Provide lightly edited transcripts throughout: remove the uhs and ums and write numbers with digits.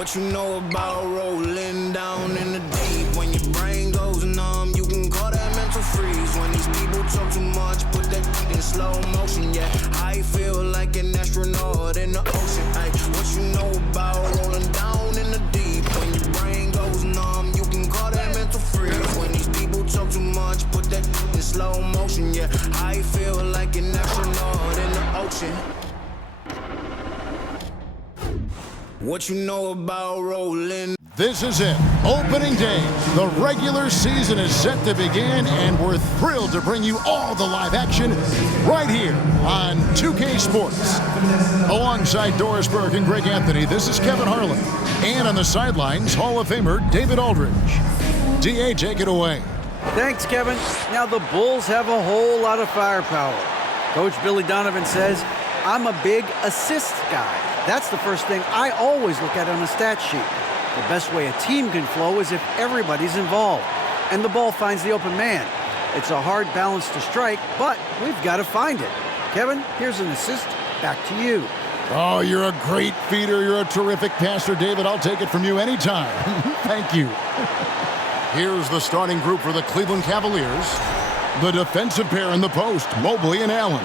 What you know about rolling down in the deep? When your brain goes numb, you can call that mental freeze. When these people talk too much, put that in slow motion. Yeah, I feel like an astronaut in the ocean. Ay, what you know about rolling down in the deep? When your brain goes numb, you can call that mental freeze. When these people talk too much, put that in slow motion. Yeah, I feel like an astronaut in the ocean. What you know about rolling? This is it, opening day. The regular season is set to begin, and we're thrilled to bring you all the live action right here on 2K Sports. Alongside Doris Burke and Greg Anthony, this is Kevin Harlan. And on the sidelines, Hall of Famer David Aldridge. DA, take it away. Thanks, Kevin. Now, the Bulls have a whole lot of firepower. Coach Billy Donovan says, I'm a big assist guy. That's the first thing I always look at on a stat sheet. The best way a team can flow is if everybody's involved and the ball finds the open man. It's a hard balance to strike, but we've got to find it. Kevin, here's an assist. Back to you. Oh, you're a great feeder. You're a terrific passer, David. I'll take it from you anytime. Thank you. Here's the starting group for the Cleveland Cavaliers. The defensive pair in the post, Mobley and Allen.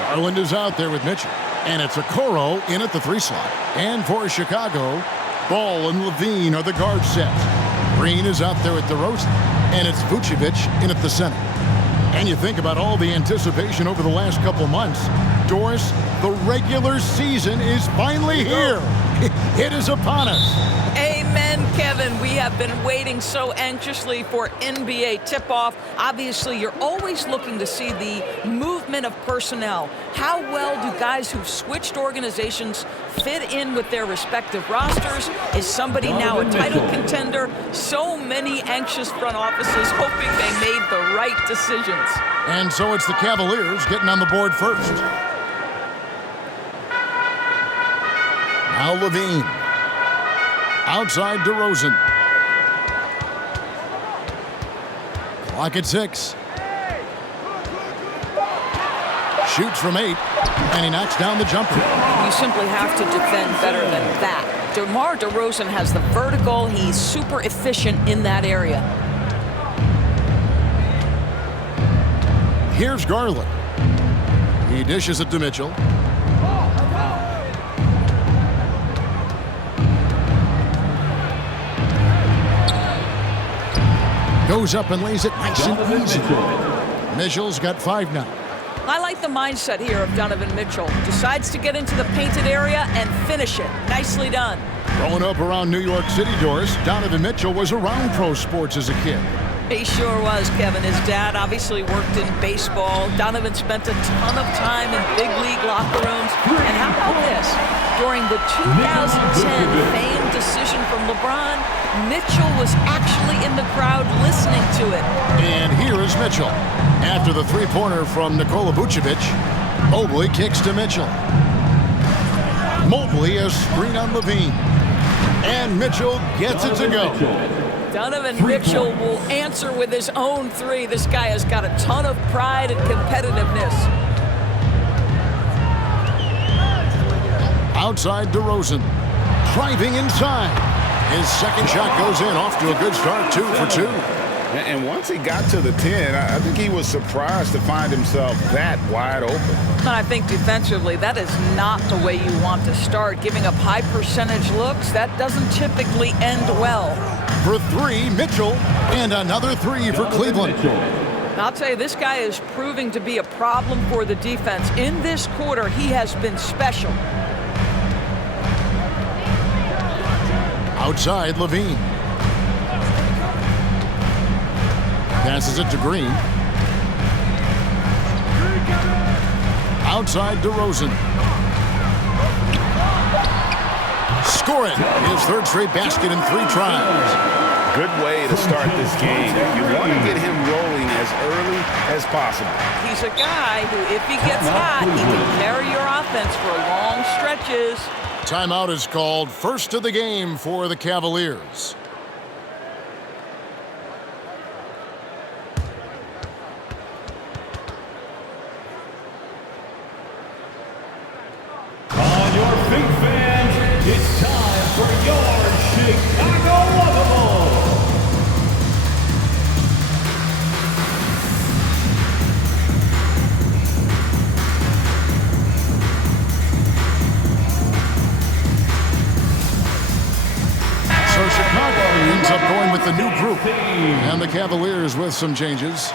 Garland is out there with Mitchell. And it's Okoro in at the 3 slot. And for Chicago, Ball and Levine are the guard sets. Green is out there with DeRozan. And it's Vucevic in at the center. And you think about all the anticipation over the last couple months. Doris, the regular season is finally here. It is upon us. Amen, Kevin. We have been waiting so anxiously for NBA tip-off. Obviously, you're always looking to see the movement of personnel. How well do guys who've switched organizations fit in with their respective rosters? Is somebody now a title contender? So many anxious front offices hoping they made the right decisions. And so it's the Cavaliers getting on the board first. Now Levine. Outside DeRozan. Clock at 6. Shoots from 8, and he knocks down the jumper. You simply have to defend better than that. DeMar DeRozan has the vertical. He's super efficient in that area. Here's Garland. He dishes it to Mitchell. Goes up and lays it nice and easy. Mitchell's got 5 now. I like the mindset here of Donovan Mitchell. Decides to get into the painted area and finish it. Nicely done. Growing up around New York City, Doris, Donovan Mitchell was around pro sports as a kid. He sure was, Kevin. His dad obviously worked in baseball. Donovan spent a ton of time in big league locker rooms. And how about this? During the 2010 famed decision from LeBron, Mitchell was actually in the crowd listening to it. And here is Mitchell. After the three-pointer from Nikola Vucevic, Mobley kicks to Mitchell. Mobley has screen on Levine. And Mitchell gets it to go. Donovan Mitchell will answer with his own 3. This guy has got a ton of pride and competitiveness. Outside DeRozan. Driving inside. His second shot goes in, off to a good start, 2 for 2. And once he got to the 10, I think he was surprised to find himself that wide open. And I think defensively, that is not the way you want to start. Giving up high percentage looks, that doesn't typically end well. For 3, Mitchell, and another 3 for Cleveland. And I'll tell you, this guy is proving to be a problem for the defense. In this quarter, he has been special. Outside, Levine. Passes it to Green. Outside, DeRozan. Score it. His 3rd straight basket in 3 tries. Good way to start this game. You want to get him rolling as early as possible. He's a guy who, if he gets hot, he can carry your offense for long stretches. Timeout is called. First of the game for the Cavaliers. On your feet, fans, it's time for your the new group. And the Cavaliers with some changes.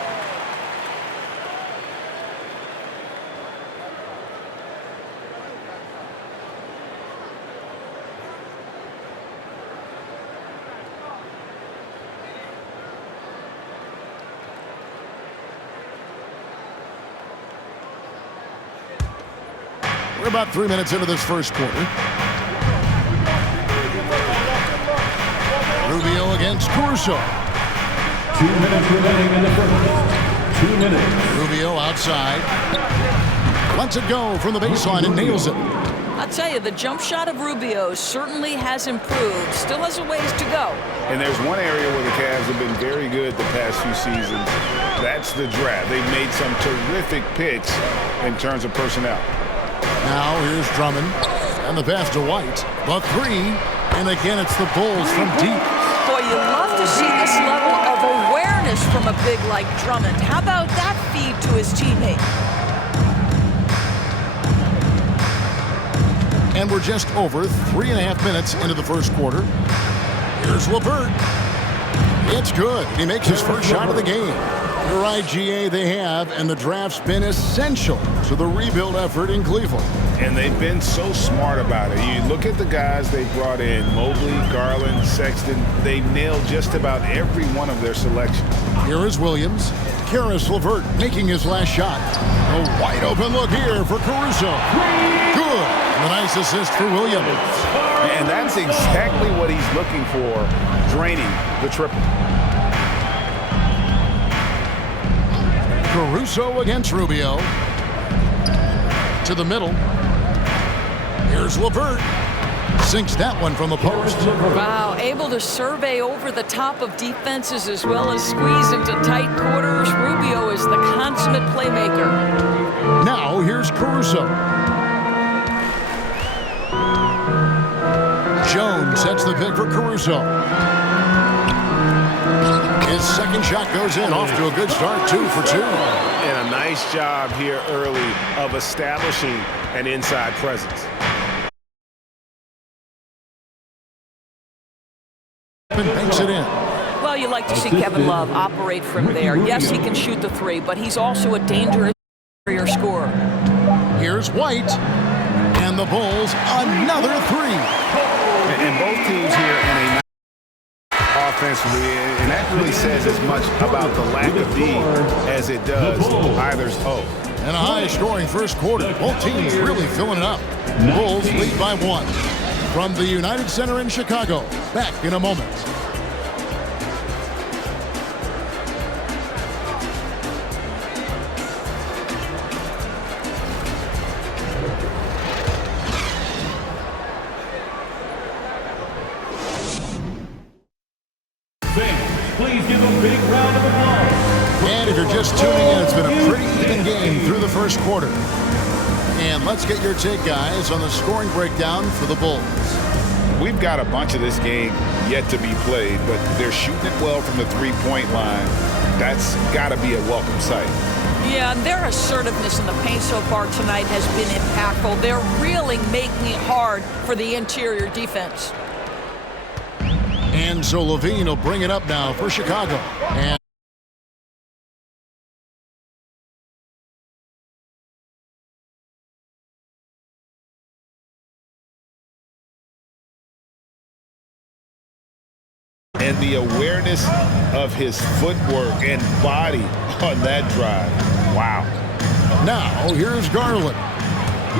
We're about 3 minutes into this first quarter. Rubio against Caruso. 2 minutes remaining in the first. 2 minutes. Rubio outside. Lets it go from the baseline and nails it. I'll tell you, the jump shot of Rubio certainly has improved. Still has a ways to go. And there's one area where the Cavs have been very good the past few seasons. That's the draft. They've made some terrific picks in terms of personnel. Now here's Drummond. And the pass to White. The three. And again, it's the Bulls from deep. Boy, you love to see this level of awareness from a big like Drummond. How about that feed to his teammate? And we're just over 3.5 minutes into the first quarter. Here's LeVert. It's good. He makes his first shot of the game. You're right, GA, they have, and the draft's been essential to the rebuild effort in Cleveland. And they've been so smart about it. You look at the guys they brought in, Mobley, Garland, Sexton. They've nailed just about every one of their selections. Here is Williams. Karis LeVert making his last shot. A wide open look here for Caruso. Good. And a nice assist for Williams. And that's exactly what he's looking for, draining the triple. Caruso against Rubio. To the middle. Here's LeVert. Sinks that one from the post. Wow, able to survey over the top of defenses as well as squeeze into tight quarters. Rubio is the consummate playmaker. Now here's Caruso. Jones sets the pick for Caruso. His second shot goes in, off to a good start, 2 for 2. And a nice job here early of establishing an inside presence. And banks it in. Well, you like to see Kevin Love operate from there. Yes, he can shoot the three, but he's also a dangerous scorer. Here's White. And the Bulls, another three. And both teams here in a offensively, and that really says as much about the lack of D as it does either's O. And a high-scoring first quarter. Both teams really filling it up. Bulls lead by 1. From the United Center in Chicago. Back in a moment. Please give a big round of applause. And if you're just tuning in, it's been a pretty even game through the first quarter. And let's get your take, guys, on the scoring breakdown for the Bulls. We've got a bunch of this game yet to be played, but they're shooting it well from the three-point line. That's got to be a welcome sight. Yeah, and their assertiveness in the paint so far tonight has been impactful. They're really making it hard for the interior defense. And so Levine will bring it up now for Chicago. And the awareness of his footwork and body on that drive. Wow. Now, here's Garland.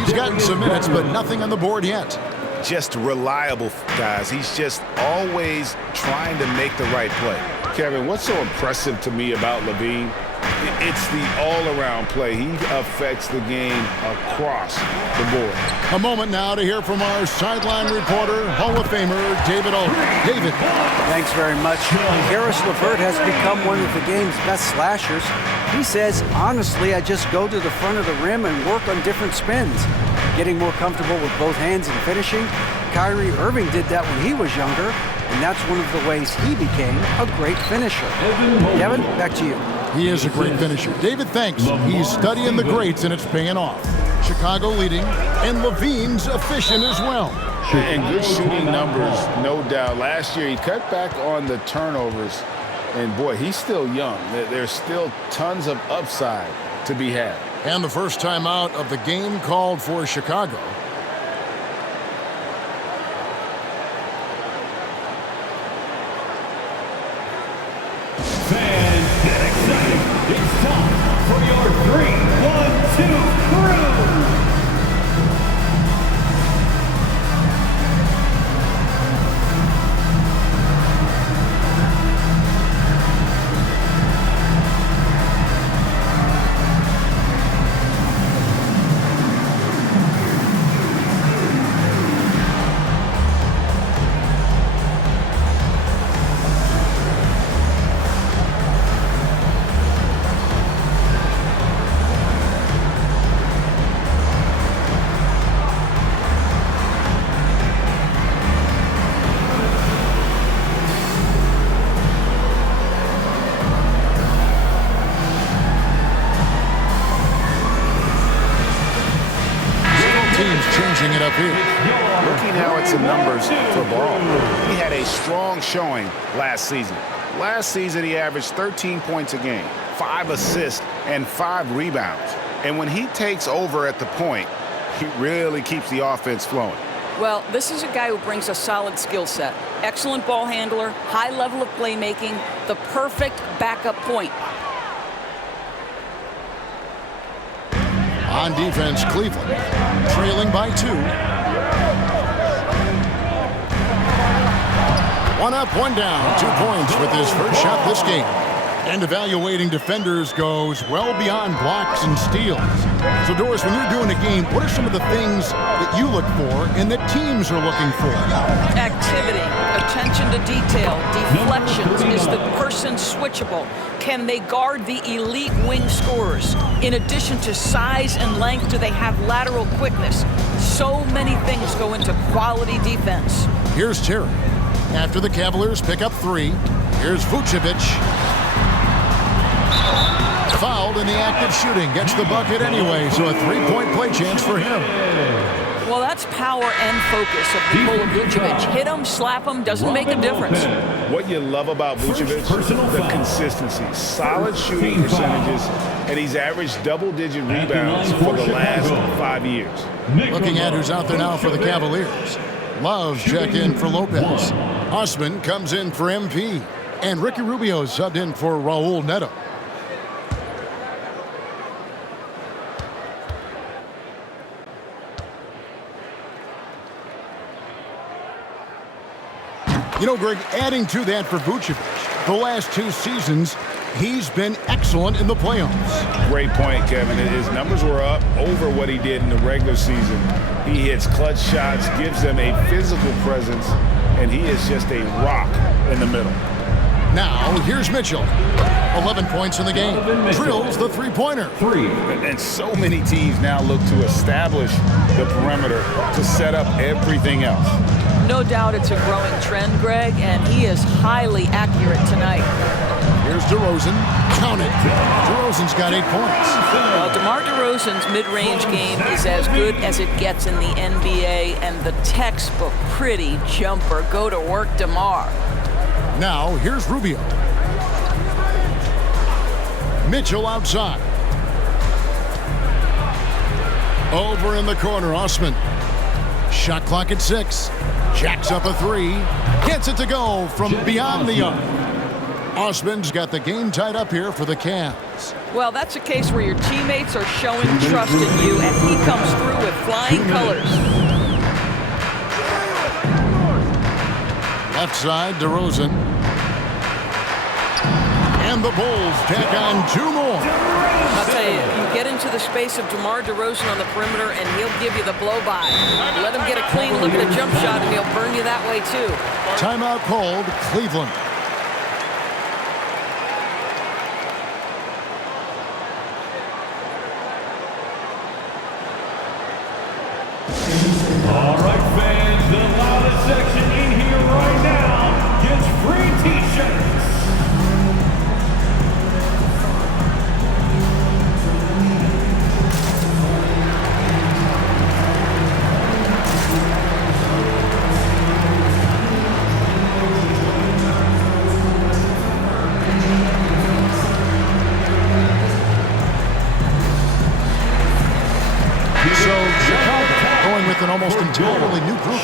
He's gotten some minutes, but nothing on the board yet. Just reliable, guys. He's just always trying to make the right play. Kevin, what's so impressive to me about Levine? It's the all-around play. He affects the game across the board. A moment now to hear from our sideline reporter, Hall of Famer David O. David. Thanks very much. Karis LeVert has become one of the game's best slashers. He says, honestly, I just go to the front of the rim and work on different spins. Getting more comfortable with both hands and finishing. Kyrie Irving did that when he was younger, and that's one of the ways he became a great finisher. Kevin, back to you. He is a great finisher. David, thanks. He's studying the greats, and it's paying off. Chicago leading, and Levine's efficient as well. And good shooting numbers, no doubt. Last year, he cut back on the turnovers. And, boy, he's still young. There's still tons of upside to be had. And the first time out of the game called for Chicago. Fans, get excited. It's time for your 3-1-2 crew. Changing it up here. Looking now at some numbers for Ball. He had a strong showing last season. Last season, he averaged 13 points a game, 5 assists, and 5 rebounds. And when he takes over at the point, he really keeps the offense flowing. Well, this is a guy who brings a solid skill set. Excellent ball handler, high level of playmaking, the perfect backup point. On defense, Cleveland trailing by 2. 1 up, 1 down. 2 points with his first shot this game. And evaluating defenders goes well beyond blocks and steals. So, Doris, when you're doing a game, what are some of the things that you look for and that teams are looking for? Activity, attention to detail, deflections. Is the person switchable? Can they guard the elite wing scorers? In addition to size and length, do they have lateral quickness? So many things go into quality defense. Here's Terry. After the Cavaliers pick up 3, here's Vucevic. Fouled in the act of shooting. Gets the bucket anyway, so a 3-point play chance for him. Well, that's power and focus of Nikola Vucevic. Hit him, slap him, doesn't make a difference. What you love about Vucevic, the consistency, solid shooting percentages, and he's averaged double-digit rebounds for the last 5 years. Looking at who's out there now for the Cavaliers. Love checked in for Lopez. Osman comes in for MP. And Ricky Rubio subbed in for Raul Neto. You know, Greg, adding to that for Vucevic, the last 2 seasons, he's been excellent in the playoffs. Great point, Kevin. His numbers were up over what he did in the regular season. He hits clutch shots, gives them a physical presence, and he is just a rock in the middle. Now, here's Mitchell. 11 points in the game. Drills the 3-pointer. And so many teams now look to establish the perimeter to set up everything else. No doubt it's a growing trend, Greg, and he is highly accurate tonight. Here's DeRozan. Count it. DeRozan's got 8 points. Well, DeMar DeRozan's mid-range game is as good as it gets in the NBA, and the textbook pretty jumper. Go to work, DeMar. Now, here's Rubio. Mitchell outside. Over in the corner, Osman. Shot clock at 6. Jacks up a 3. Gets it to go from beyond the arc. Osman's got the game tied up here for the Cavs. Well, that's a case where your teammates are showing trust in you, and he comes through with flying colors. Left side, DeRozan. And the Bulls tack on 2 more. I'll tell you, you get into the space of DeMar DeRozan on the perimeter, and he'll give you the blow-by. Let him get a clean look at a jump shot, and he'll burn you that way, too. Timeout called, Cleveland. All right, fans, the loudest section in here right now gets free T-shirts. almost entirely new group.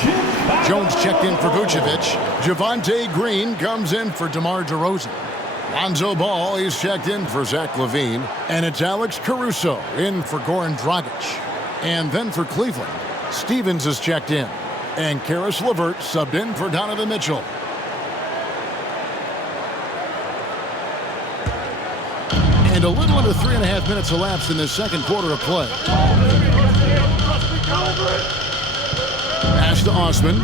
Jones checked in for Vucevic. Javonte Green comes in for DeMar DeRozan. Lonzo Ball is checked in for Zach LaVine. And it's Alex Caruso in for Goran Dragic. And then for Cleveland, Stevens is checked in. And Karis LeVert subbed in for Donovan Mitchell. And a little under 3.5 minutes elapsed in this second quarter of play. Pass to Osman.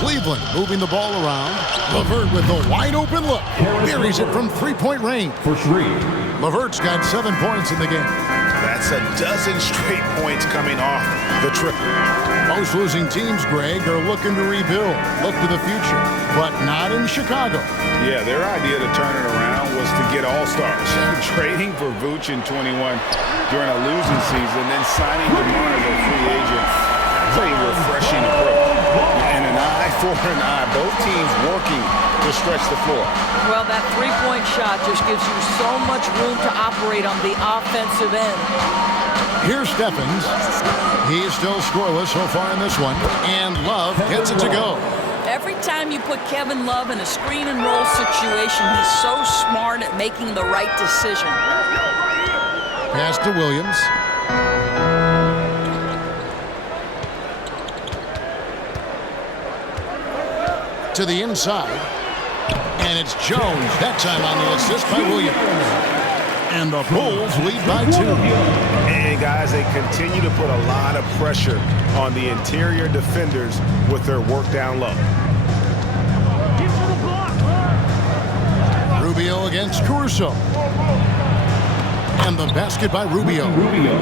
Cleveland moving the ball around. LeVert with the wide open look. Buries it from three-point range. For three. LeVert's got 7 points in the game. That's a dozen straight points coming off the triple. Most losing teams, Greg, are looking to rebuild, look to the future, but not in Chicago. Yeah, their idea to turn it around was to get all-stars. Trading for Vooch in 21 during a losing season, then signing DeMar as a free agent. That's a refreshing approach. And an eye for an eye. Both teams working to stretch the floor. Well, that three-point shot just gives you so much room to operate on the offensive end. Here's Stephens. He's still scoreless so far in this one. And Love gets it to go. Every time you put Kevin Love in a screen and roll situation, he's so smart at making the right decision. Pass to Williams. To the inside. And it's Jones, that time on the assist by Williams. And the Bulls lead by 2. And guys, they continue to put a lot of pressure on the interior defenders with their work down low. Rubio against Caruso. And the basket by Rubio.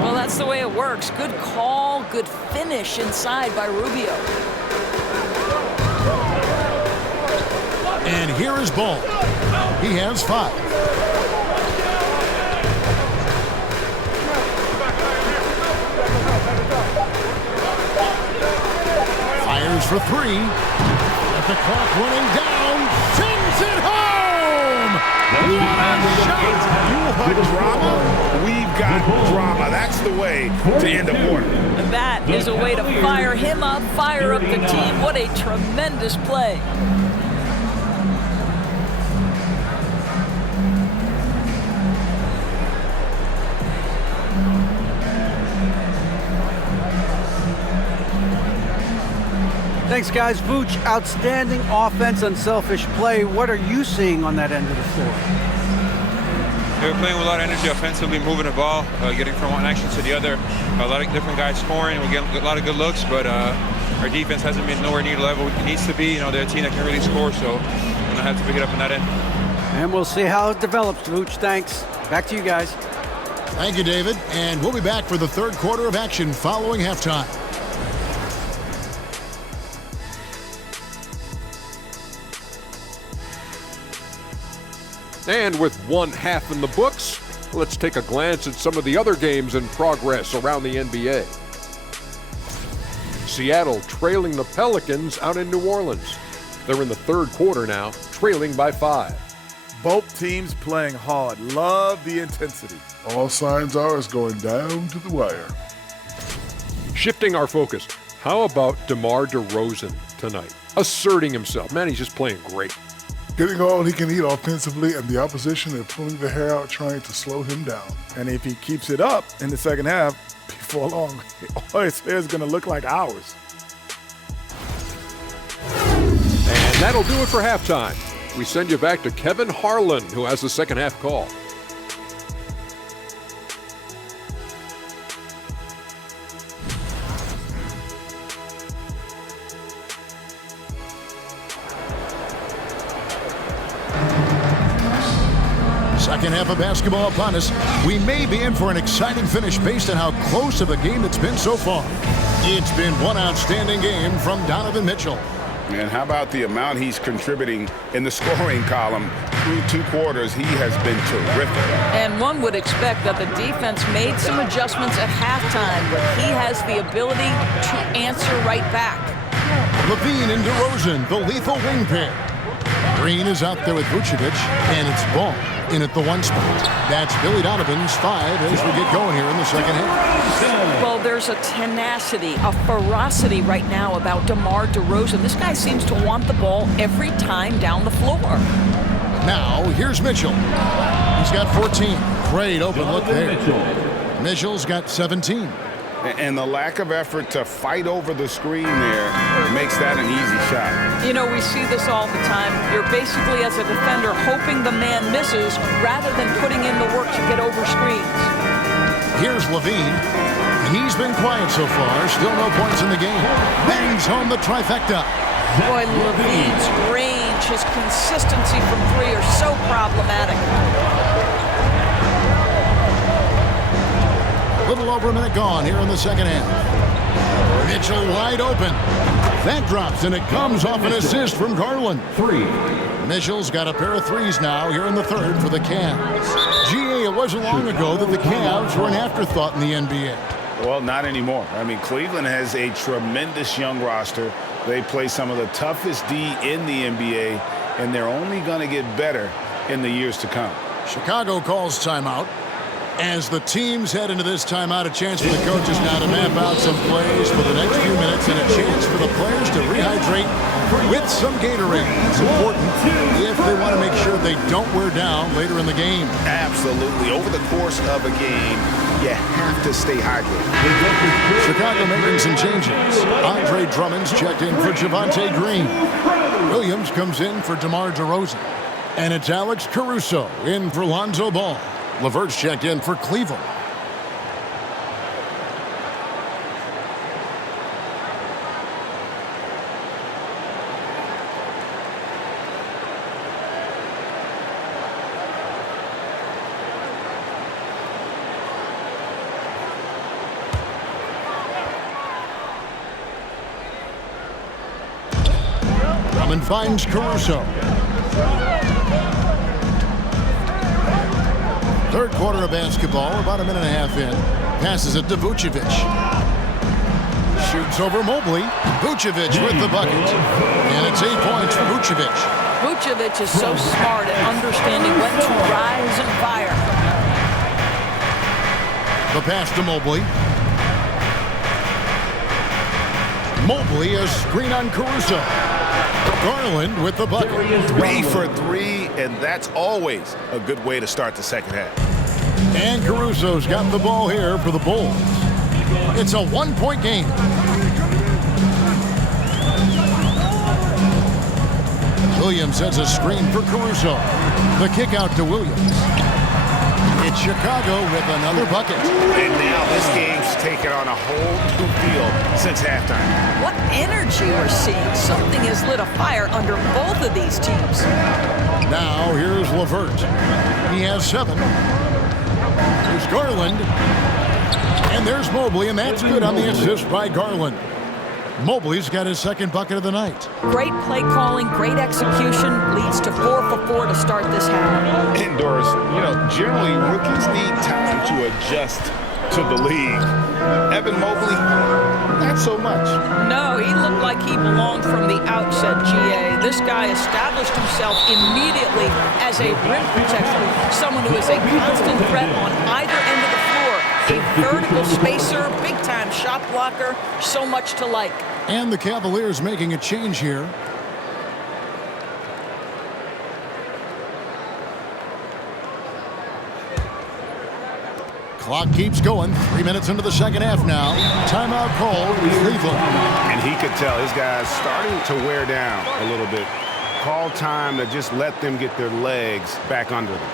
Well, that's the way it works. Good call, good finish inside by Rubio. And here is Ball. He has 5. Fires for 3. At the clock running down. Sends it home! What drama? We've got drama. That's the way to end a quarter. That is a way to fire him up, fire up the team. What a tremendous play. Thanks, guys. Vooch, outstanding offense, unselfish play. What are you seeing on that end of the floor? We're playing with a lot of energy offensively, moving the ball, getting from one action to the other. A lot of different guys scoring. We're getting a lot of good looks, but our defense hasn't been nowhere near the level it needs to be. You know, they're a team that can really score, so we're going to have to pick it up in that end. And we'll see how it develops, Vooch. Thanks. Back to you guys. Thank you, David. And we'll be back for the third quarter of action following halftime. And with one half in the books, let's take a glance at some of the other games in progress around the NBA. Seattle trailing the Pelicans out in New Orleans. They're in the third quarter now, trailing by 5. Both teams playing hard. Love the intensity. All signs are it's going down to the wire. Shifting our focus, how about DeMar DeRozan tonight? Asserting himself. Man, he's just playing great. Getting all he can eat offensively, and the opposition is pulling their hair out trying to slow him down. And if he keeps it up in the second half, before long, his hair is going to look like ours. And that'll do it for halftime. We send you back to Kevin Harlan, who has the second half call. Second half of basketball upon us. We may be in for an exciting finish based on how close of a game it's been so far. It's been one outstanding game from Donovan Mitchell. And how about the amount he's contributing in the scoring column through 2 quarters? He has been terrific. And one would expect that the defense made some adjustments at halftime, but he has the ability to answer right back. LaVine and DeRozan, the lethal wing pair. Green is out there with Vucevic, and it's Ball. in at the 1 spot. That's Billy Donovan's 5 as we get going here in the second half. Well, there's a tenacity, a ferocity right now about DeMar DeRozan. This guy seems to want the ball every time down the floor. Now, here's Mitchell. He's got 14. Great open look there. Mitchell's got 17. And the lack of effort to fight over the screen there makes that an easy shot. You know, we see this all the time. You're basically, as a defender, hoping the man misses rather than putting in the work to get over screens. Here's Levine. He's been quiet so far. Still no points in the game. Bangs home the trifecta. Boy, Levine's range, his consistency from 3 are so problematic. Little over a minute gone here in the second half. Mitchell wide open. That drops, and it comes off an assist from Garland. 3. Mitchell's got a pair of threes now here in the third for the Cavs. GA, it wasn't long ago that the Cavs were an afterthought in the NBA. Well, not anymore. I mean, Cleveland has a tremendous young roster. They play some of the toughest D in the NBA, and they're only going to get better in the years to come. Chicago calls timeout. As the teams head into this timeout, a chance for the coaches now to map out some plays for the next few minutes and a chance for the players to rehydrate with some Gatorade. It's important if they want to make sure they don't wear down later in the game. Absolutely. Over the course of a game, you have to stay hydrated. Chicago making some changes. Andre Drummond's checked in for Javonte Green. Williams comes in for DeMar DeRozan. And it's Alex Caruso in for Lonzo Ball. LeVert's checked in for Cleveland. Drummond finds Caruso. Third quarter of basketball, about a minute and a half in. Passes it to Vucevic. Shoots over Mobley. Vucevic with the bucket. And it's 8 points for Vucevic. Vucevic is so smart at understanding when to rise and fire. The pass to Mobley. Mobley, a screen on Caruso. Garland with the bucket. 3 for 3, and that's always a good way to start the second half. And Caruso's got the ball here for the Bulls. It's a 1-point game. Williams has a screen for Caruso. The kick out to Williams. It's Chicago with another bucket. And now this game's taken on a whole new feel since halftime. What energy we're seeing. Something has lit a fire under both of these teams. Now here's LeVert. He has 7. There's Garland. And there's Mobley, and that's good on the assist by Garland. Mobley's got his second bucket of the night. Great play calling, great execution, leads to 4 for 4 to start this half. And Doris, you know, generally rookies need time to adjust to the league. Evan Mobley, not so much. No, he looked like he belonged from the outset, GA. This guy established himself immediately as a rim protector, someone who is a constant threat on either end of the floor, a vertical spacer, big-time shot blocker, so much to like. And the Cavaliers making a change here. Clock keeps going. 3 minutes into the second half now. Timeout called Cleveland. And he could tell his guys starting to wear down a little bit. Call time to just let them get their legs back under them.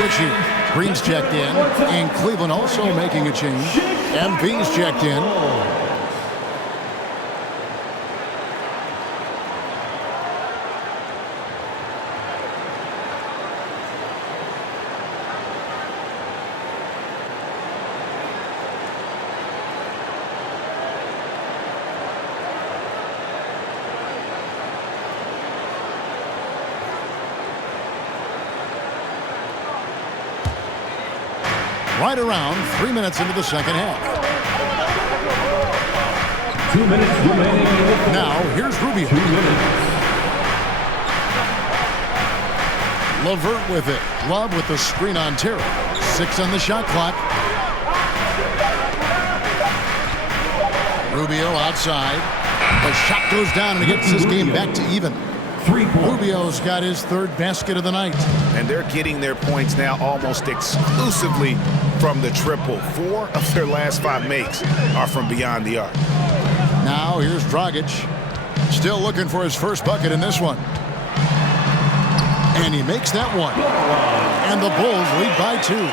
switch here. Green's checked in, and Cleveland also making a change. MV's checked in. Right around 3 minutes into the second half. 2 minutes remaining. Now, here's Rubio. 2 minutes. LeVert with it. Love with the screen on Terry. 6 on the shot clock. Rubio outside. The shot goes down and he gets his game back to even. 3 points. Rubio's got his third basket of the night. And they're getting their points now almost exclusively from the triple. 4 of their last 5 makes are from beyond the arc. Now here's Dragic. Still looking for his first bucket in this one. And he makes that one. And the Bulls lead by 2.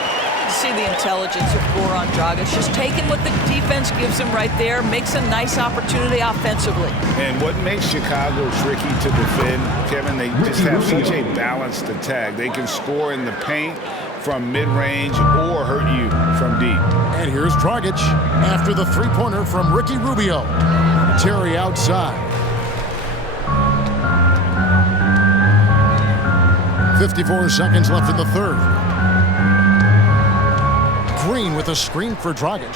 See the intelligence of Goran Dragic, just taking what the defense gives him right there, makes a nice opportunity offensively. And what makes Chicago tricky to defend, Kevin, they just have such a balanced attack. They can score in the paint from mid-range or hurt you from deep. And here's Dragic after the three-pointer from Ricky Rubio. Terry outside. 54 seconds left in the third. Green with a screen for Dragic.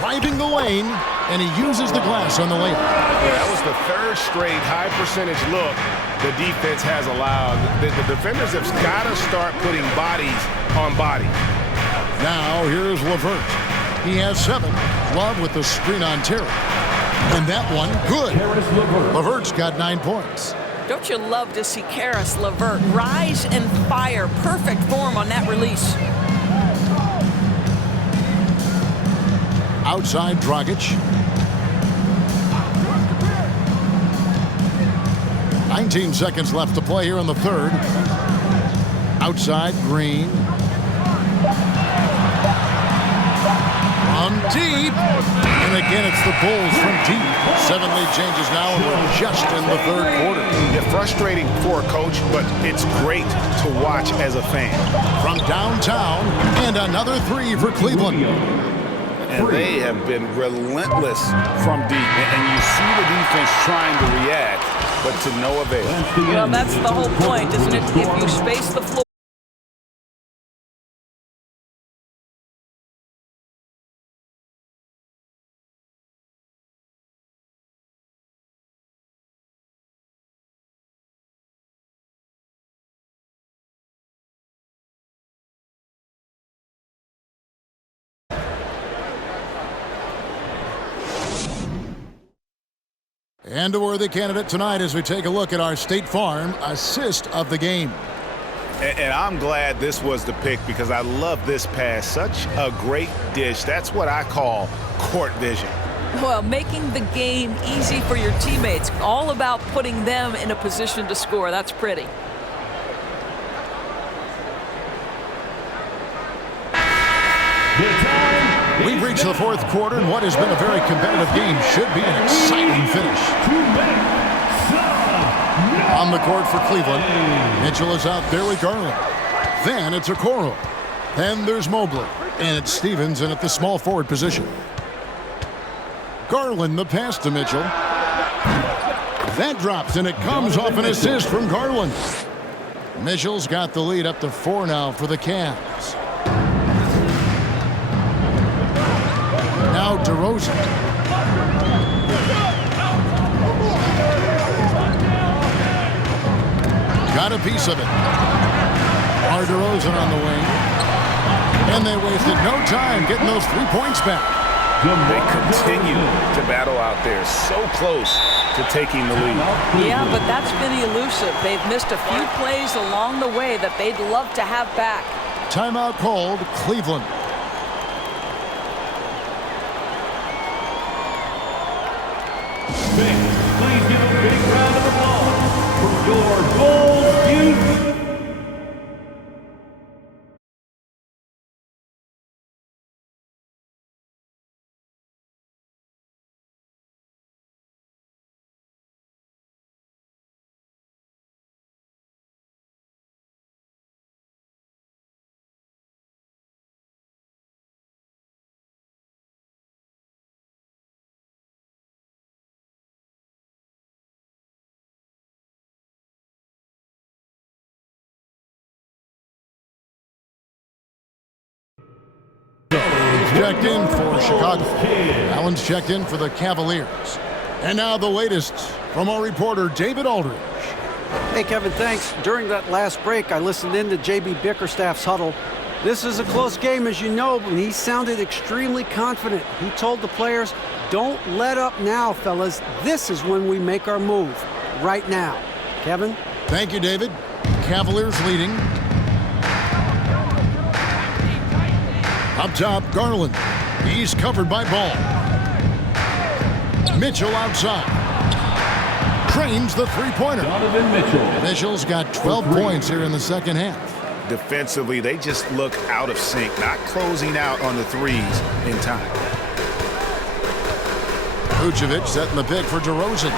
Driving the lane, and he uses the glass on the layup. Yeah, that was the third straight high-percentage look the defense has allowed. The defenders have got to start putting bodies on bodies. Now, here's LeVert. He has 7. Love with the screen on Terry. And that one, good. LeVert's got 9 points. Don't you love to see Karis LeVert rise and fire? Perfect form on that release. Outside Dragic. 19 seconds left to play here in the third. Outside Green. From deep. And again, it's the Bulls from deep. 7 lead changes now, and we're just in the third quarter. Yeah, frustrating for a coach, but it's great to watch as a fan. From downtown, and another 3 for Cleveland. And they have been relentless from deep. And you see the defense trying to react, but to no avail. Well, that's the whole point, isn't it? If you space the floor. And a worthy candidate tonight as we take a look at our State Farm assist of the game. And I'm glad this was the pick because I love this pass. Such a great dish. That's what I call court vision. Well, making the game easy for your teammates. All about putting them in a position to score. That's pretty. We've reached the fourth quarter, and what has been a very competitive game should be an exciting finish. On the court for Cleveland, Mitchell is out there with Garland. Then it's Okoro. Then there's Mobley. And it's Stevens in at the small forward position. Garland the pass to Mitchell. That drops, and it comes off an assist from Garland. Mitchell's got the lead up to 4 now for the Cavs. Now DeRozan. Got a piece of it. DeRozan on the wing. And they wasted no time getting those 3 points back. They continue to battle out there, so close to taking the lead. Yeah, but that's been elusive. They've missed a few plays along the way that they'd love to have back. Timeout called, Cleveland. Please give a big round of applause for your Bulls youth checked in for Chicago. Allen's checked in for the Cavaliers. And now the latest from our reporter, David Aldridge. Hey, Kevin, thanks. During that last break, I listened in to J.B. Bickerstaff's huddle. This is a close game, as you know, but he sounded extremely confident. He told the players, don't let up now, fellas. This is when we make our move. Right now. Kevin? Thank you, David. Cavaliers leading. Up top, Garland. He's covered by Ball. Mitchell outside. Trains the three-pointer. Donovan Mitchell. Mitchell's got 12 points here in the second half. Defensively, they just look out of sync, not closing out on the threes in time. Vucevic setting the pick for DeRozan.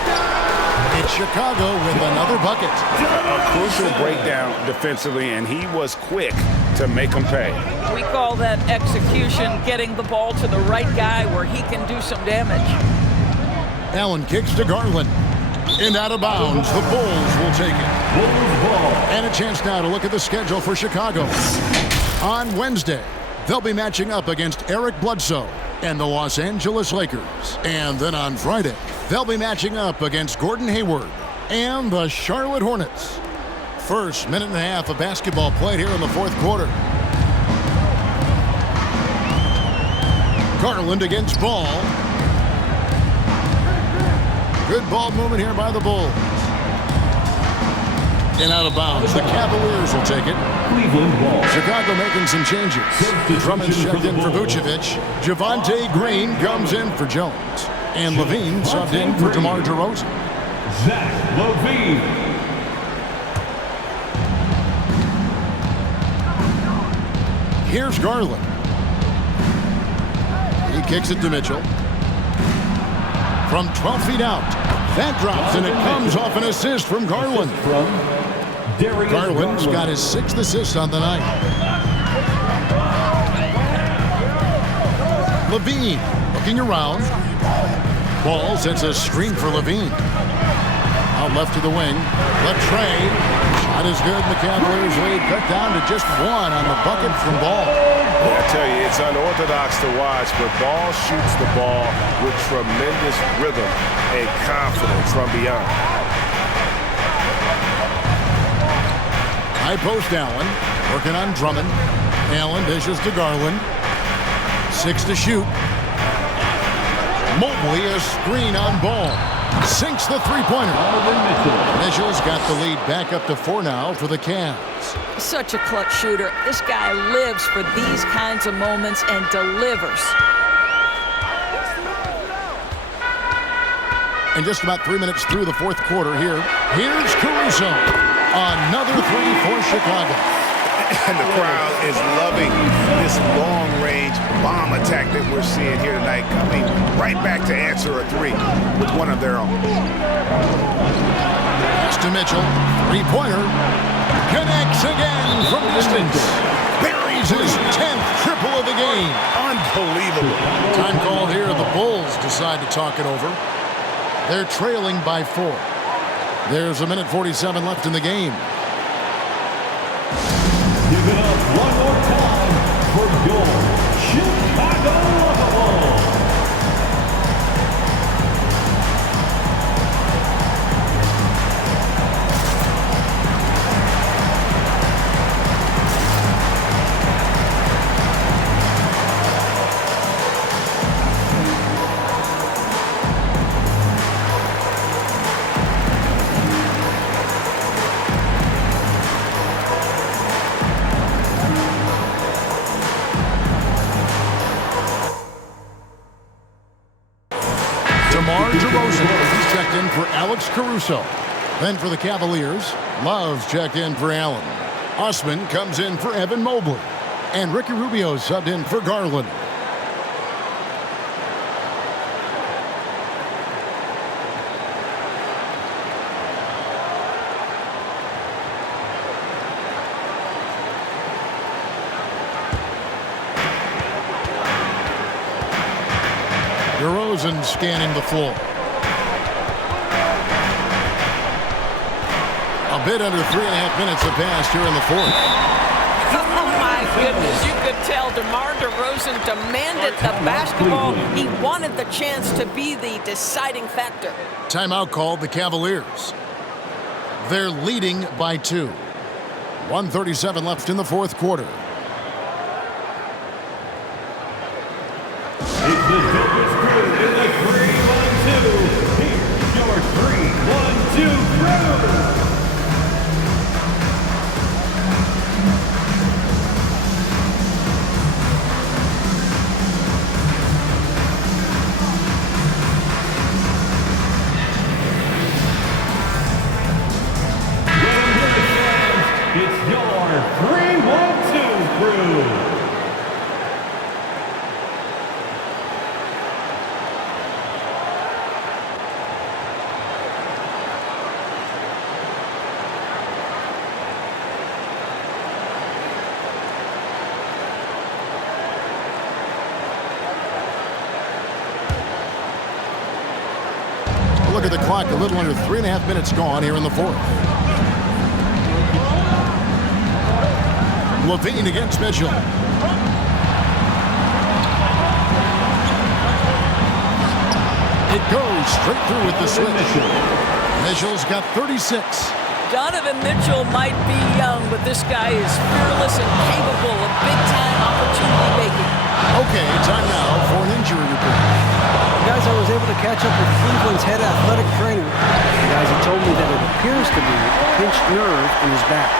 It's Chicago with another bucket. A crucial breakdown defensively, and he was quick to make them pay. We call that execution, getting the ball to the right guy where he can do some damage. Allen kicks to Garland. And out of bounds, the Bulls will take it. And a chance now to look at the schedule for Chicago. On Wednesday, they'll be matching up against Eric Bledsoe and the Los Angeles Lakers. And then on Friday, they'll be matching up against Gordon Hayward and the Charlotte Hornets. First minute and a half of basketball played here in the fourth quarter. Garland against Ball. Good ball movement here by the Bulls. And out of bounds, the Cavaliers will take it. Cleveland ball. Chicago making some changes. Drummond's checked in for Vucevic. Javonte Green comes in for Jones. And Levine subbed in for DeMar DeRozan. Zach Levine. Here's Garland. He kicks it to Mitchell. From 12 feet out. That drops, and it comes off an assist from Garland. Garland's got his 6th assist on the night. Levine looking around. Ball sets a screen for Levine. Out left to the wing. Latrey. Shot is good. The Cavaliers lead cut down to just 1 on the bucket from Ball. I tell you, it's unorthodox to watch, but Ball shoots the ball with tremendous rhythm and confidence from beyond. High post Allen, working on Drummond. Allen dishes to Garland. 6 to shoot. Mobley a screen on Ball. Sinks the three-pointer. Mitchell's got the lead back up to 4 now for the Cavs. Such a clutch shooter. This guy lives for these kinds of moments and delivers. And just about 3 minutes through the fourth quarter here. Here's Caruso. Another 3 for Chicago. And the crowd is loving this long-range bomb attack that we're seeing here tonight, coming right back to answer a 3 with one of their own. Pass to Mitchell. Three-pointer. Connects again from distance. Buries his 10th triple of the game. Unbelievable. Time called here. The Bulls decide to talk it over. They're trailing by 4. There's a minute 47 left in the game. Give it up one more time for your Chicago Bulls. DeMar DeRozan, he's checked in for Alex Caruso. Then for the Cavaliers, Love's checked in for Allen. Osman comes in for Evan Mobley. And Ricky Rubio subbed in for Garland. DeRozan scanning the floor. A bit under 3.5 minutes have passed here in the fourth. Oh, my goodness. You could tell DeMar DeRozan demanded the basketball. He wanted the chance to be the deciding factor. Timeout called the Cavaliers. They're leading by 2. 1:37 left in the fourth quarter. It's the dopest crew in the 3-1-2. Here's your 3-1-2 crew. It's your 3-1-2 crew. Look at the clock, a little under 3.5 minutes gone here in the fourth. Levine against Mitchell. It goes straight through with the switch. Mitchell's got 36. Donovan Mitchell might be young, but this guy is fearless and capable of big-time opportunity making. Okay, time now for an injury report. Guys, I was able to catch up with Cleveland's head athletic trainer. The guys have told me that it appears to be a pinched nerve in his back.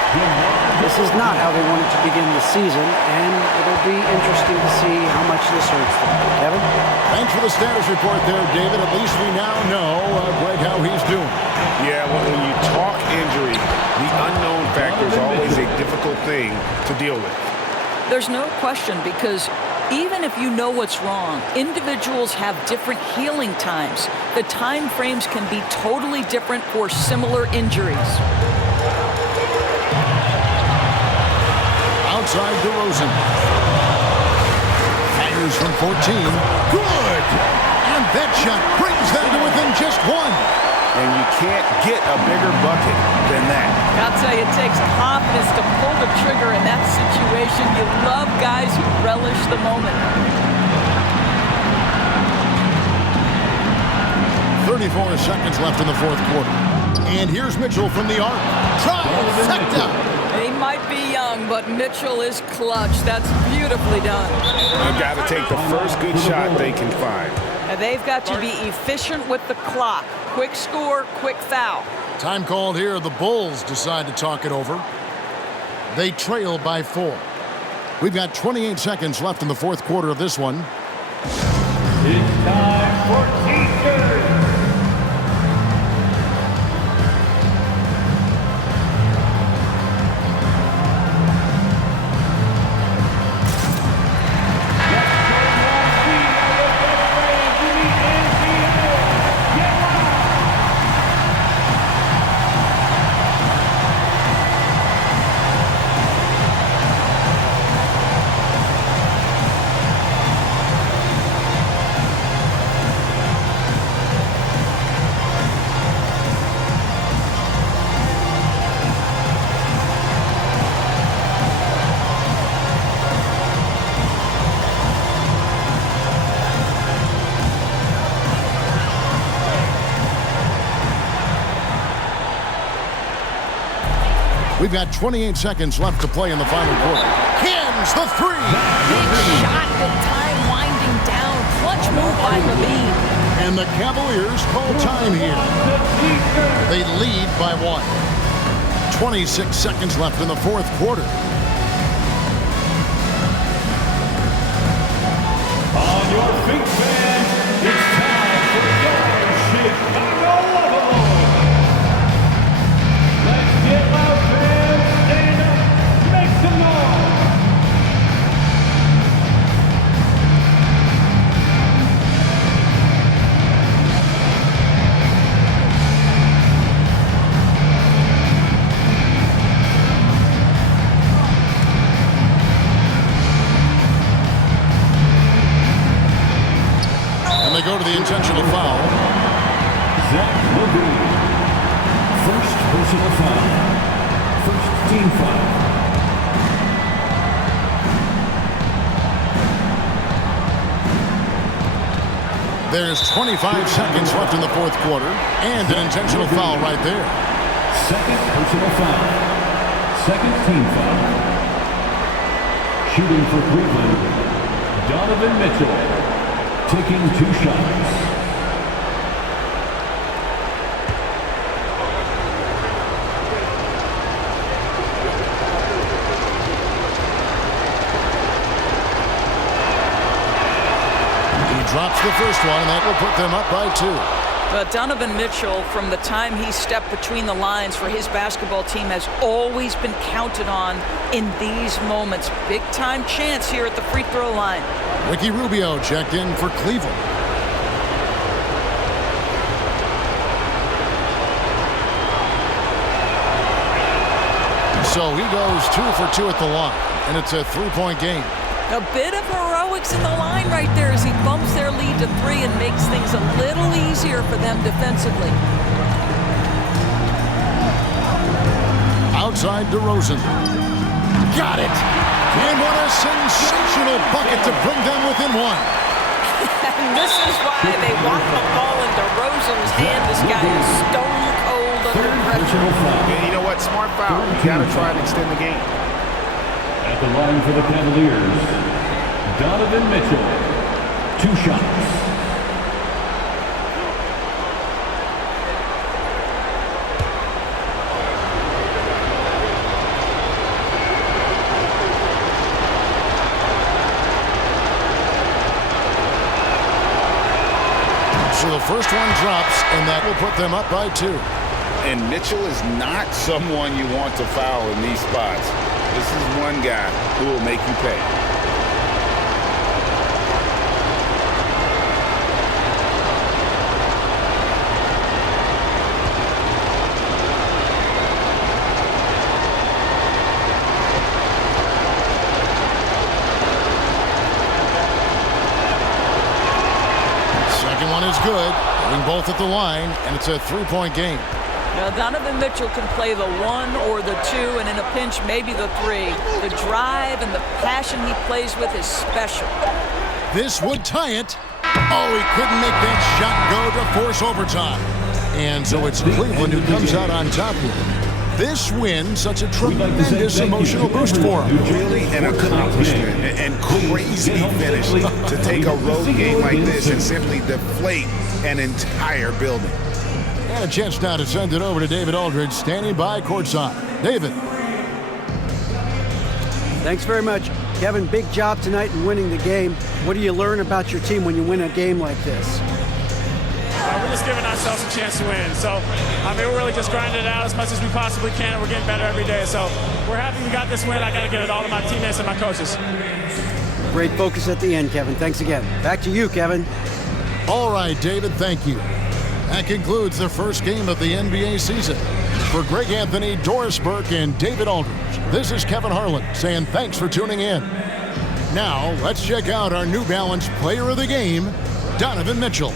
This is not how they wanted to begin the season, and it'll be interesting to see how much this hurts them. Kevin? Thanks for the status report there, David. At least we now know, Greg, how he's doing. Yeah, well, when you talk injury, the unknown factor is always a difficult thing to deal with. There's no question, because even if you know what's wrong, individuals have different healing times. The time frames can be totally different for similar injuries. Outside DeRozan. Fires from 14. Good! And that shot brings them to within just 1. And you can't get a bigger bucket than that. I'll tell you, it takes confidence to pull the trigger in that situation. You love guys who relish the moment. 34 seconds left in the fourth quarter. And here's Mitchell from the arc. Trifecta! He might be young, but Mitchell is clutch. That's beautifully done. They've got to take the first good shot they can find. And they've got to be efficient with the clock. Quick score, quick foul. Time called here. The Bulls decide to talk it over. They trail by 4. We've got 28 seconds left in the fourth quarter of this one. It's time for T-shirt. We've got 28 seconds left to play in the final quarter. Cans the 3. Big shot with time winding down. Clutch move by Levine. And the Cavaliers call time here. They lead by 1. 26 seconds left in the fourth quarter. On your feet, fans, it's time for your Chicago level. Let's get loud, fans. Stand up. Make some noise. And they go to the intentional foul. Zach Levine. First personal foul. First team foul. There's 25 seconds left in the fourth quarter, and an intentional foul right there. Second personal foul. Second team foul. Shooting for Cleveland, Donovan Mitchell. Taking 2 shots. Drops the first one, and that will put them up by 2. But Donovan Mitchell, from the time he stepped between the lines for his basketball team, has always been counted on in these moments. Big-time chance here at the free throw line. Ricky Rubio checked in for Cleveland. So he goes 2 for 2 at the line, and it's a 3-point game. A bit of heroics in the line right there as he bumps their lead to 3 and makes things a little easier for them defensively. Outside DeRozan. Got it! And what a sensational bucket to bring them within 1. And this is why they want the ball in DeRozan's hand. This guy is stone cold under pressure. Yeah, you know what? Smart foul. You got to try and extend the game. At the line for the Cavaliers, Donovan Mitchell. 2 shots. So the first one drops, and that will put them up by 2. And Mitchell is not someone you want to foul in these spots. This is one guy who will make you pay. Second one is good. Hitting both at the line, and it's a 3-point game. Now, Donovan Mitchell can play the 1 or the 2, and in a pinch, maybe the 3. The drive and the passion he plays with is special. This would tie it. Oh, he couldn't make that shot go to force overtime. And so it's Cleveland who comes out on top here. This win, such a tremendous emotional boost for him. Really an accomplishment and crazy finish to take a road game like this and simply deflate an entire building. And a chance now to send it over to David Aldridge, standing by courtside. David. Thanks very much. Kevin, big job tonight in winning the game. What do you learn about your team when you win a game like this? We're just giving ourselves a chance to win. So, we're really just grinding it out as much as we possibly can. We're getting better every day. So, we're happy we got this win. I got to give it all to my teammates and my coaches. Great focus at the end, Kevin. Thanks again. Back to you, Kevin. All right, David, thank you. That concludes the first game of the NBA season. For Greg Anthony, Doris Burke, and David Aldridge, this is Kevin Harlan saying thanks for tuning in. Now, let's check out our New Balance player of the game, Donovan Mitchell.